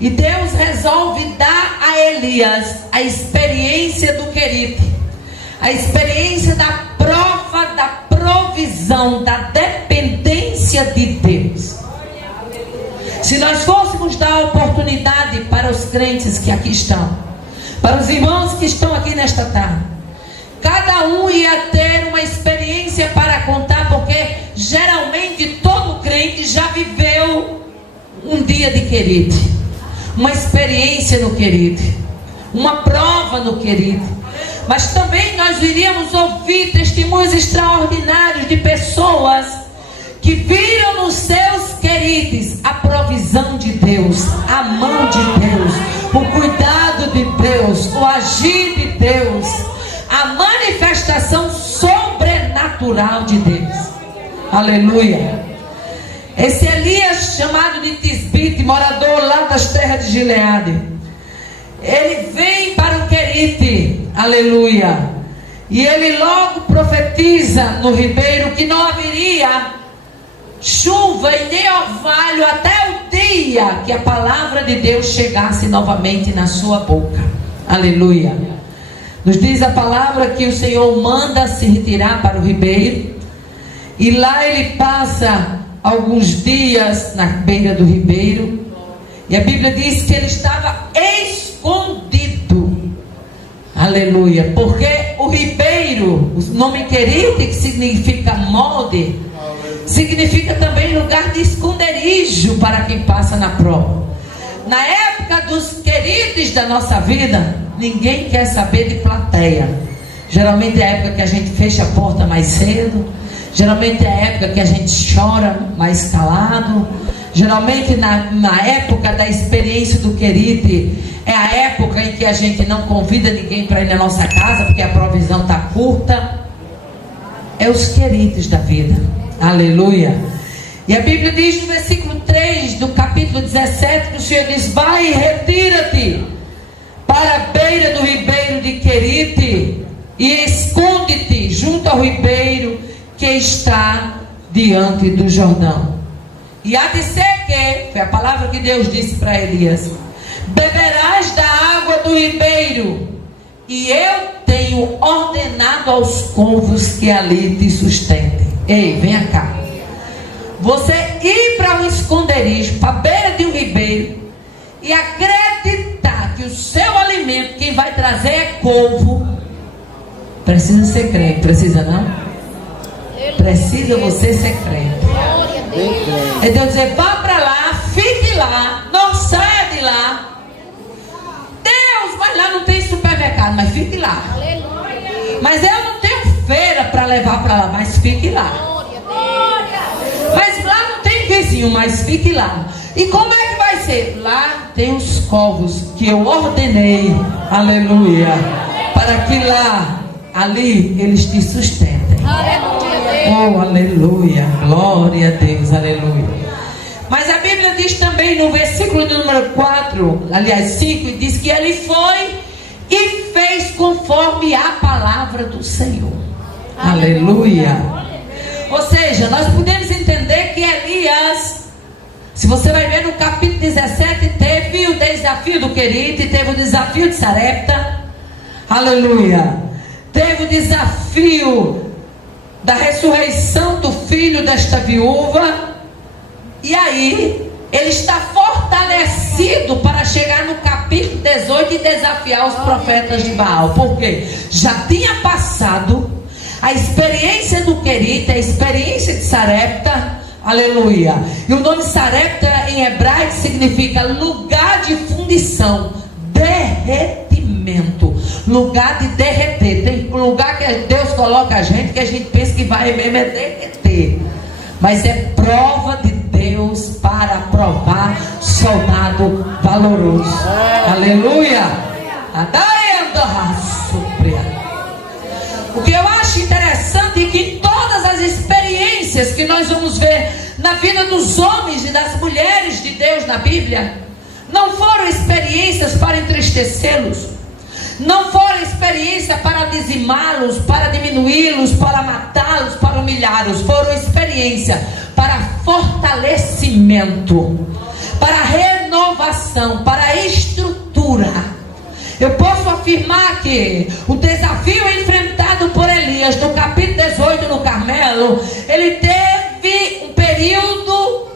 E Deus resolve dar a Elias a experiência do querite, a experiência da prova, da provisão, da dependência de Deus. Se nós fôssemos dar oportunidade para os crentes que aqui estão, para os irmãos que estão aqui nesta tarde, cada um ia ter uma experiência para contar, porque geralmente todo crente já viveu um dia de querite, uma experiência no querite, uma prova no querite. Mas também nós iríamos ouvir testemunhos extraordinários de pessoas que viram nos seus querites a provisão de Deus, a mão de Deus, o cuidado de Deus, o agir de Deus, a manifestação sobrenatural de Deus. Aleluia. Esse Elias, chamado de Tisbite, morador lá das terras de Gileade, ele vem para o querite, aleluia, e ele logo profetiza no ribeiro que não haveria chuva e nem orvalho até o dia que a palavra de Deus chegasse novamente na sua boca. Aleluia. Nos diz a palavra que o Senhor manda se retirar para o ribeiro, e lá ele passa alguns dias na beira do ribeiro, e a Bíblia diz que ele estava escondido. Aleluia. Porque o ribeiro, o nome querite, que significa molde, significa também lugar de esconderijo para quem passa na prova. Na época dos queridos da nossa vida, ninguém quer saber de plateia. Geralmente é a época que a gente fecha a porta mais cedo. Geralmente é a época que a gente chora mais calado. Geralmente na época da experiência do querite, é a época em que a gente não convida ninguém para ir na nossa casa, porque a provisão está curta. É os querites da vida. Aleluia. E a Bíblia diz no versículo 3 do capítulo 17, que o Senhor diz: vai e retira-te para a beira do ribeiro de Querite e esconde-te junto ao ribeiro que está diante do Jordão. E há de ser que, foi a palavra que Deus disse para Elias, beberás da água do ribeiro, e eu tenho ordenado aos corvos que ali te sustentem. Ei, venha cá. Você ir para um esconderijo, para a beira de um ribeiro, e acreditar que o seu alimento, quem vai trazer é corvo, precisa ser crente, precisa não? Precisa você ser crente. É Deus dizer: vá para lá, fique lá, não saia de lá. Deus, mas lá não tem supermercado, mas fique lá. Mas eu não tenho feira para levar para lá, mas fique lá. Mas lá não tem vizinho, mas fique lá. E como é que vai ser? Lá tem os corvos que eu ordenei, aleluia, para que lá, ali, eles te sustentem. Oh, aleluia, glória a Deus, aleluia. Mas a Bíblia diz também no versículo número 4, aliás 5, diz que ele foi e fez conforme a palavra do Senhor. Aleluia. Ou seja, nós podemos entender que Elias, se você vai ver no capítulo 17, teve o desafio do Querite, teve o desafio de Sarepta, aleluia, teve o desafio da ressurreição do filho desta viúva, e aí ele está fortalecido para chegar no capítulo 18 e desafiar os profetas de Baal, porque já tinha passado a experiência do Querite, a experiência de Sarepta, aleluia. E o nome Sarepta em hebraico significa lugar de fundição, derretimento, lugar de derreter. Tem um lugar que Deus coloca a gente que a gente pensa que vai mesmo é derreter, mas é prova de Deus para provar soldado valoroso. Aleluia. O que eu acho interessante é que em todas as experiências que nós vamos ver na vida dos homens e das mulheres de Deus na Bíblia, não foram experiências para entristecê-los, não foram experiências para dizimá-los, para diminuí-los, para matá-los, para humilhá-los. Foram experiências para fortalecimento, para renovação renovação, para estrutura. Eu posso afirmar que o desafio enfrentado por Elias no capítulo 18 no Carmelo, ele teve um período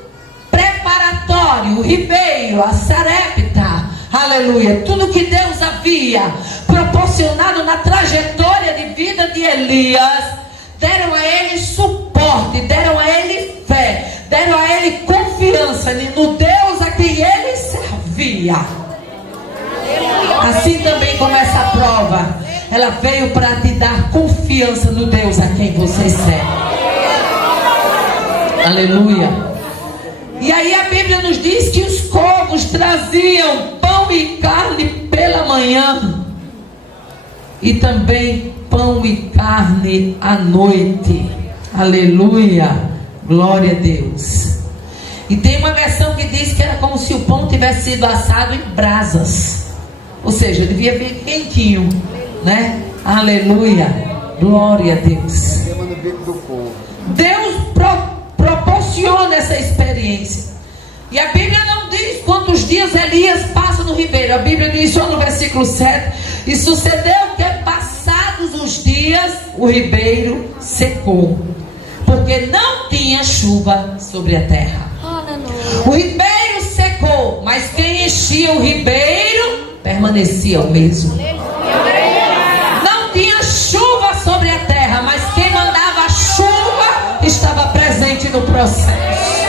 preparatório, o ribeiro, a sarepta, aleluia, tudo que Deus havia proporcionado na trajetória de vida de Elias, deram a ele suporte, deram a ele fé, deram a ele confiança no Deus a quem ele servia. Assim também como essa prova, ela veio para te dar confiança no Deus a quem você serve. Aleluia. E aí a Bíblia nos diz que os corvos traziam pão e carne pela manhã, e também pão e carne à noite. Aleluia. Glória a Deus. E tem uma versão que diz que era como se o pão tivesse sido assado em brasas, ou seja, devia vir quentinho, né? Aleluia. Glória a Deus. Deus proporciona essa experiência. E a Bíblia não diz quantos dias Elias passa no ribeiro. A Bíblia diz só no versículo 7: e sucedeu que passados os dias o ribeiro secou, porque não tinha chuva sobre a terra. O ribeiro secou, mas quem enchia o ribeiro permanecia o mesmo. Não tinha chuva sobre a terra, mas quem mandava a chuva estava presente no processo.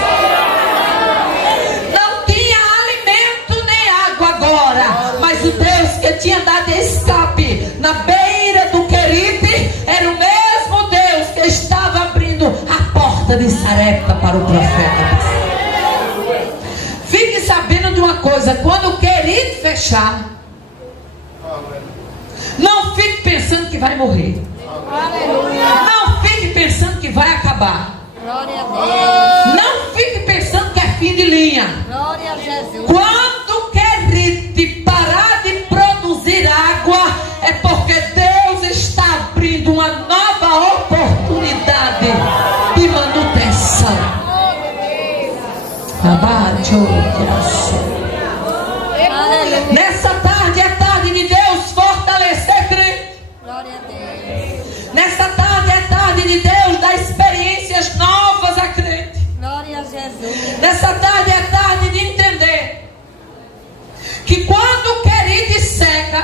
Não tinha alimento nem água agora, mas o Deus que tinha dado escape na beira do Querite era o mesmo Deus que estava abrindo a porta de Sarepta para o profeta. Fique sabendo de uma coisa: quando o Querite fechar, não fique pensando que vai morrer. Não fique pensando que vai acabar. Não fique pensando que é fim de linha. Quando o Querite parar de produzir água, é porque Deus está abrindo uma nova oportunidade de manutenção. Nessa tarde é tarde de Deus fortalecer crente. Nessa tarde é tarde de Deus dar experiências novas a crente. Nessa tarde é tarde de entender que quando o Querite seca,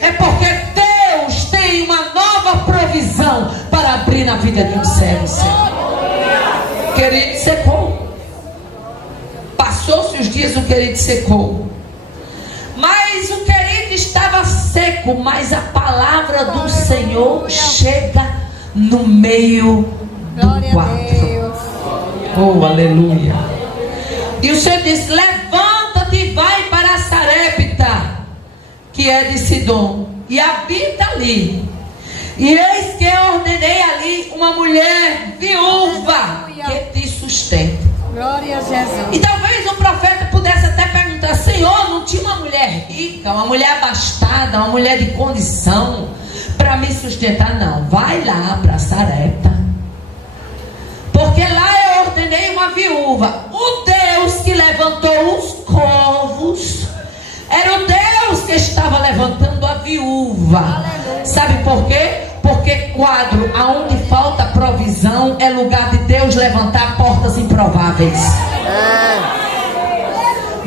é porque Deus tem uma nova provisão para abrir na vida de um servo seu. Querite secou. Passou-se os dias, o Querite secou. Mas o Querite estava seco, mas a palavra do Senhor chega no meio do quadro. Oh, aleluia. E o Senhor diz: levanta-te e vai para Sarepta, que é de Sidom, e habita ali. E eis que eu ordenei ali uma mulher viúva que te sustenta. Glória a Jesus. E talvez o profeta pudesse até perguntar: Senhor, não tinha uma mulher rica, uma mulher abastada, uma mulher de condição para me sustentar? Não, vai lá para Sarepta, porque lá eu ordenei uma viúva. O Deus que levantou os corvos era o Deus que estava levantando a viúva. Aleluia. Sabe por quê? Porque quadro aonde falta provisão é lugar de Deus levantar portas improváveis.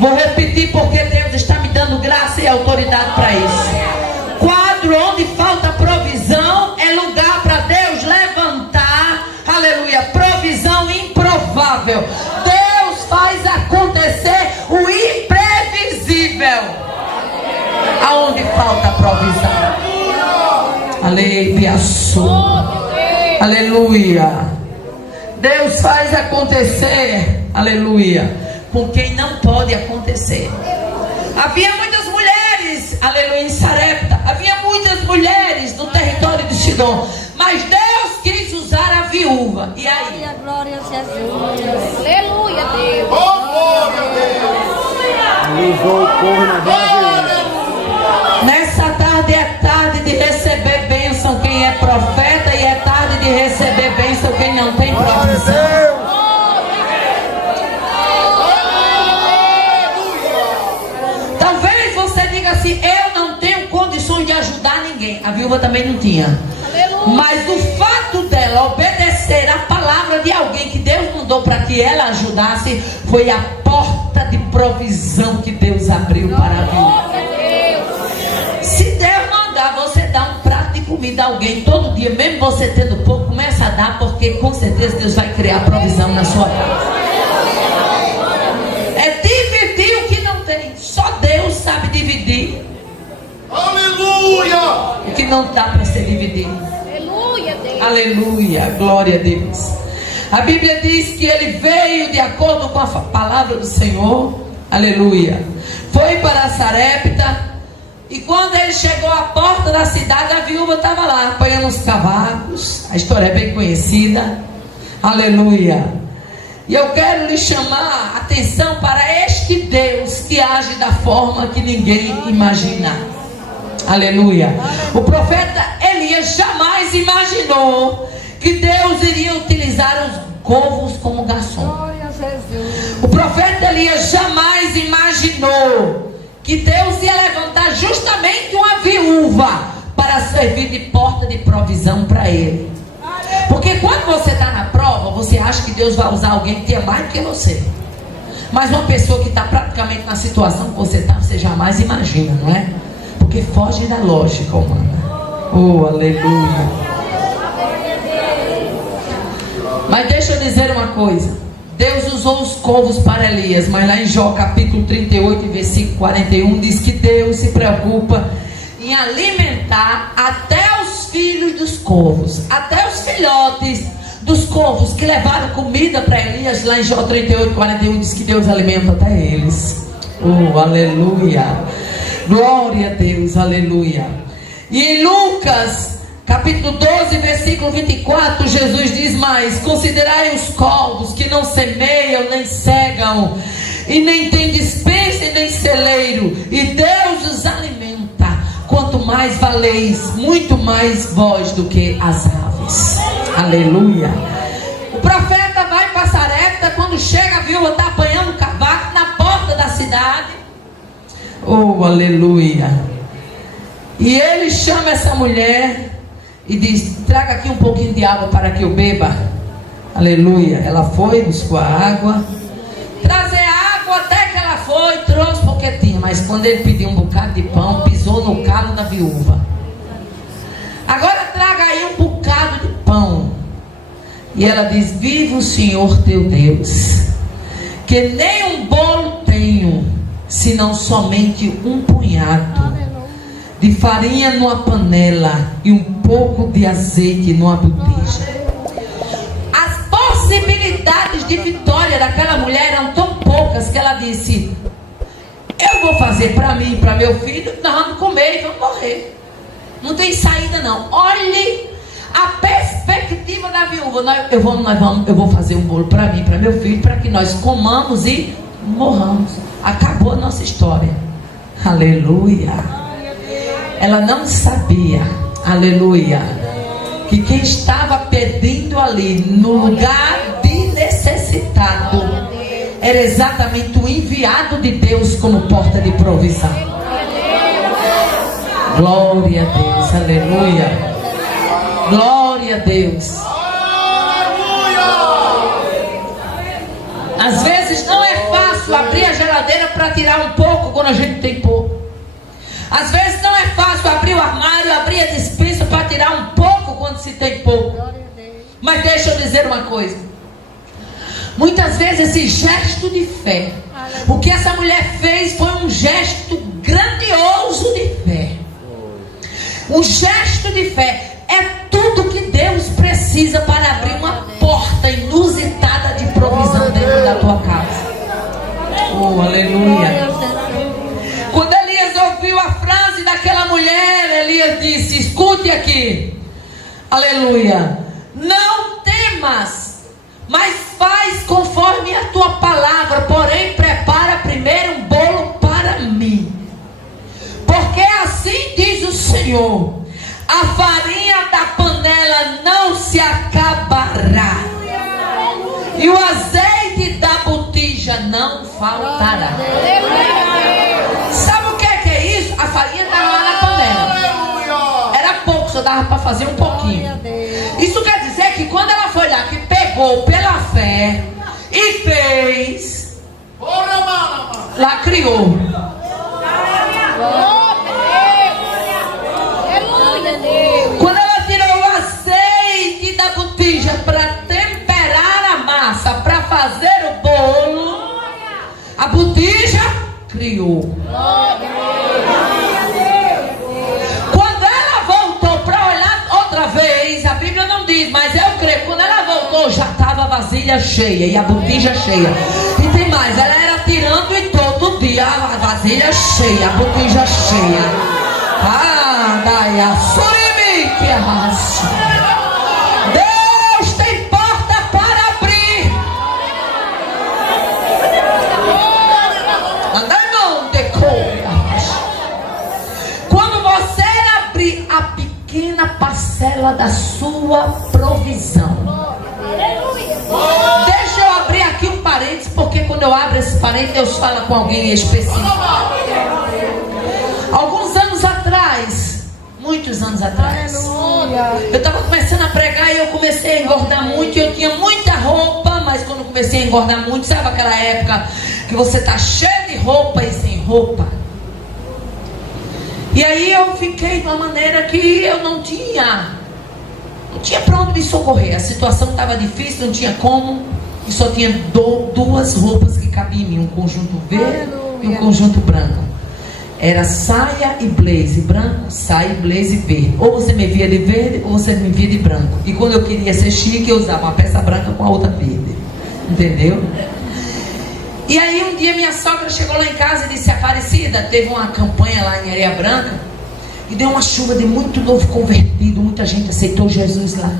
Vou repetir, porque Deus está me dando graça e autoridade para isso. Quadro onde falta provisão é lugar para Deus levantar, aleluia, provisão improvável. Deus faz acontecer o imprevisível aonde falta provisão. Aleluia. Aleluia. Deus faz acontecer, aleluia, com quem não pode acontecer. Havia muitas mulheres, aleluia, em Sarepta. Havia muitas mulheres no território de Sidom, mas Deus quis usar a viúva. E aí? Glória a Jesus. Aleluia, Deus. Usou o corvo na vida. Nessa tarde é tarde de receber bênção quem é profeta, e é tarde de receber bênção quem não tem provisão. também, a viúva também não tinha. Mas o fato dela obedecer a palavra de alguém que Deus mandou para que ela ajudasse, foi a porta de provisão que Deus abriu para a viúva. Se Deus mandar você dar um prato de comida a alguém todo dia, mesmo você tendo pouco, começa a dar, porque com certeza Deus vai criar provisão na sua casa. É dividir o que não tem. Só Deus sabe dividir. Aleluia! O que não dá para ser dividido. Aleluia, glória a Deus. A Bíblia diz que ele veio de acordo com a palavra do Senhor. Aleluia. Foi para Sarepta. E quando ele chegou à porta da cidade, a viúva estava lá apanhando os cavacos. A história é bem conhecida. Aleluia. E eu quero lhe chamar a atenção para este Deus que age da forma que ninguém imagina. Aleluia. O profeta Elias jamais imaginou que Deus iria utilizar os corvos como garçom. O profeta Elias jamais imaginou que Deus ia levantar justamente uma viúva para servir de porta de provisão para ele. Porque quando você está na prova, você acha que Deus vai usar alguém que é mais do que você. Mas uma pessoa que está praticamente na situação que você está, você jamais imagina, não é? Porque foge da lógica humana. Oh, aleluia. Mas deixa eu dizer uma coisa. Deus usou os corvos para Elias, mas lá em Jó capítulo 38, versículo 41, diz que Deus se preocupa em alimentar até os filhos dos corvos, até os filhotes dos corvos que levaram comida para Elias. Lá em Jó 38, 41 diz que Deus alimenta até eles. Oh, aleluia. Glória a Deus, aleluia. E em Lucas capítulo 12, versículo 24, Jesus diz mais: considerai os corvos que não semeiam, nem cegam, e nem tem despensa e nem celeiro, e Deus os alimenta. Quanto mais valeis, muito mais vós do que as aves. Aleluia. O profeta vai para Sarepta. Quando chega, a viúva está apanhando cavaco na porta da cidade. Oh, aleluia. E ele chama essa mulher e diz: traga aqui um pouquinho de água para que eu beba. Aleluia. Ela foi, buscou a água. Trazer água, até que ela foi, trouxe porque tinha. Mas quando ele pediu um bocado de pão, pisou no calo da viúva. Agora traga aí um bocado de pão. E ela diz: viva o Senhor teu Deus, que nem um bolo tenho, senão somente um punhado de farinha numa panela e um pouco de azeite numa botija. As possibilidades de vitória daquela mulher eram tão poucas que ela disse: eu vou fazer para mim e para meu filho, nós vamos comer e vamos morrer. Não tem saída não. Olhe a perspectiva da viúva. Eu vou fazer um bolo para mim e para meu filho, para que nós comamos e morramos. Acabou a nossa história. Aleluia. Ela não sabia, aleluia, que quem estava pedindo ali no lugar de necessitado era exatamente o enviado de Deus como porta de provisão. Glória a Deus, aleluia. Glória a Deus. Às vezes não é fácil abrir a geladeira para tirar um pouco quando a gente tem pouco. Às vezes não é fácil abrir o armário, abrir a despensa para tirar um pouco quando se tem pouco. Mas deixa eu dizer uma coisa. Muitas vezes esse gesto de fé, o que essa mulher fez foi um gesto grandioso de fé. Um gesto de fé é tudo que Deus precisa para abrir uma porta inusitada de provisão dentro da tua casa. Oh, aleluia. Quando Elias ouviu a frase daquela mulher, Elias disse: escute aqui, aleluia, não temas, mas faz conforme a tua palavra, porém prepara primeiro um bolo para mim, porque assim diz o Senhor: a farinha da panela não se acabará, e o azeite da botija não faltará. Sabe o que é isso? A farinha estava lá na panela, era fazer um pouquinho. Glória a Deus. Isso quer dizer que quando ela foi lá, que pegou pela fé e fez, lá criou. Quando ela tirou o azeite da botija para temperar a massa, para fazer o bolo, a botija criou. Quando ela voltou para olhar outra vez, a Bíblia não diz, mas eu creio, quando ela voltou já estava a vasilha cheia e a botija cheia. E tem mais, ela era tirando e todo dia a vasilha cheia, a botija cheia. Daí a surimi que arrasta. Deus tem porta para abrir. Quando você abrir a pequena parcela da sua provisão. Deixa eu abrir aqui um parênteses, porque quando eu abro esse parênteses, Deus fala com alguém específico. Alguns anos atrás, muitos anos atrás, eu estava começando a pregar e eu comecei a engordar muito. E eu tinha muita roupa, mas quando eu comecei a engordar muito, sabe aquela época que você está cheio de roupa e sem roupa? E aí eu fiquei de uma maneira que eu não tinha para onde me socorrer. A situação estava difícil, não tinha como. E só tinha duas roupas que cabiam em mim, um conjunto verde e um conjunto branco. Era saia e blaze branco, saia e blaze verde. Ou você me via de verde, ou você me via de branco. E quando eu queria ser chique, eu usava uma peça branca com a outra verde. Entendeu? E aí um dia minha sogra chegou lá em casa e disse: Aparecida, teve uma campanha lá em Areia Branca e deu uma chuva de muito novo convertido. Muita gente aceitou Jesus lá.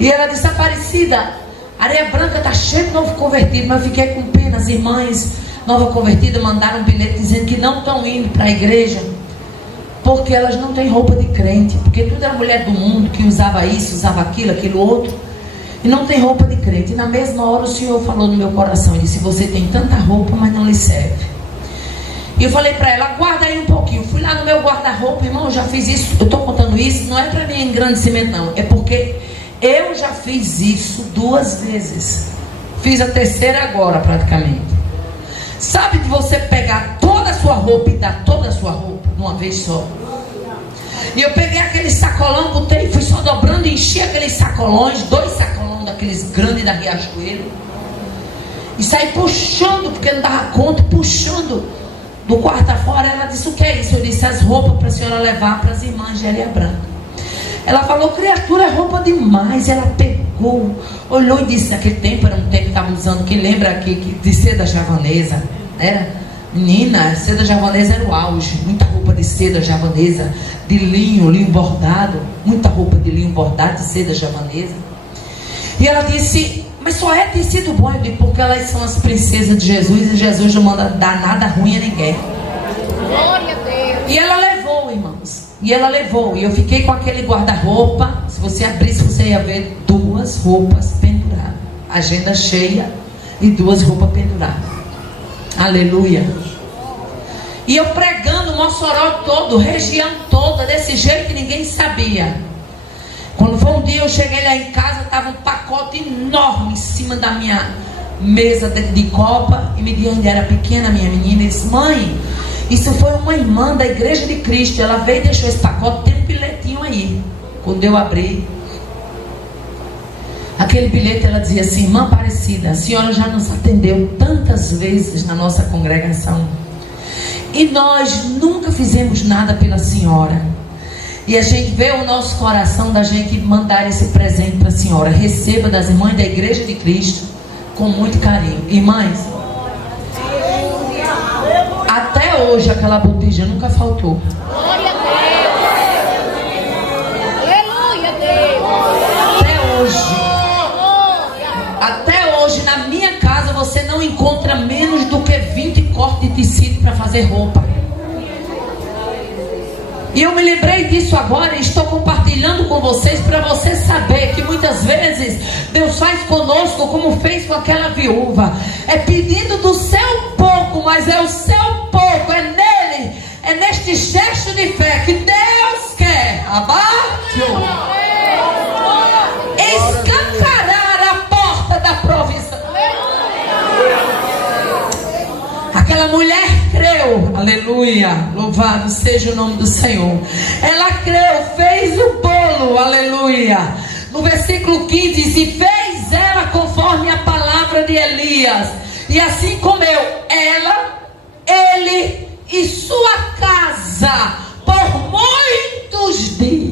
E ela disse: Aparecida, Areia Branca está cheia de novo convertido. Mas eu fiquei com pena. As irmãs nova convertida mandaram um bilhete dizendo que não estão indo para a igreja porque elas não têm roupa de crente, porque tudo era mulher do mundo que usava isso, usava aquilo outro, e não tem roupa de crente. E na mesma hora o Senhor falou no meu coração e disse: você tem tanta roupa, mas não lhe serve. E eu falei para ela: guarda aí um pouquinho. Fui lá no meu guarda-roupa, irmão, eu já fiz isso. Eu estou contando isso, não é para mim engrandecimento não, é porque eu já fiz isso 2 vezes. Fiz a terceira agora praticamente. Sabe de você pegar toda a sua roupa e dar toda a sua roupa de uma vez só? E eu peguei aquele sacolão, botei, fui só dobrando e enchi aqueles sacolões, 2 sacolões daqueles grandes da Riachuelo, e saí puxando, porque não dava conta, puxando do quarto afora. Ela disse: o que é isso? Eu disse: as roupas para a senhora levar para as irmãs de Areia Branca. Ela falou: criatura, é roupa demais. Ela pegou, olhou e disse: naquele tempo era um tempo que estava usando, quem lembra aqui de seda javanesa? Era, menina, seda javanesa era o auge. Muita roupa de seda javanesa, de linho bordado, muita roupa de linho bordado, de seda javanesa. E ela disse: mas só é tecido bom. Eu digo: porque elas são as princesas de Jesus e Jesus não manda dar nada ruim a ninguém. Glória a Deus. E ela levou, irmãos. E ela levou. E eu fiquei com aquele guarda-roupa. Se você abrisse, você ia ver 2 roupas penduradas. Agenda cheia e 2 roupas penduradas. Aleluia. E eu pregando Mossoró todo, região toda, desse jeito que ninguém sabia. Quando foi um dia, eu cheguei lá em casa, estava um pacote enorme em cima da minha mesa de copa. E me ainda era pequena, minha menina, e disse: mãe, isso foi uma irmã da Igreja de Cristo. Ela veio e deixou esse pacote, tem um bilhetinho aí. Quando eu abri aquele bilhete, ela dizia assim: irmã Aparecida, a senhora já nos atendeu tantas vezes na nossa congregação e nós nunca fizemos nada pela senhora. E a gente vê o nosso coração da gente mandar esse presente para a senhora. Receba das irmãs da Igreja de Cristo com muito carinho. Irmãs, até hoje aquela botija nunca faltou. Glória a Deus. Aleluia, Deus. Até hoje na minha casa você não encontra menos do que 20 cortes de tecido para fazer roupa. E eu me lembrei disso agora e estou compartilhando com vocês para você saber que muitas vezes Deus faz conosco como fez com aquela viúva. É pedindo do seu pouco, mas é o seu pouco, é nele, é neste gesto de fé que Deus quer. Abate. aleluia, louvado seja o nome do Senhor. Ela creu, fez o bolo, aleluia. No versículo 15 diz: e fez ela conforme a palavra de Elias, e assim comeu ela, ele e sua casa por muitos dias.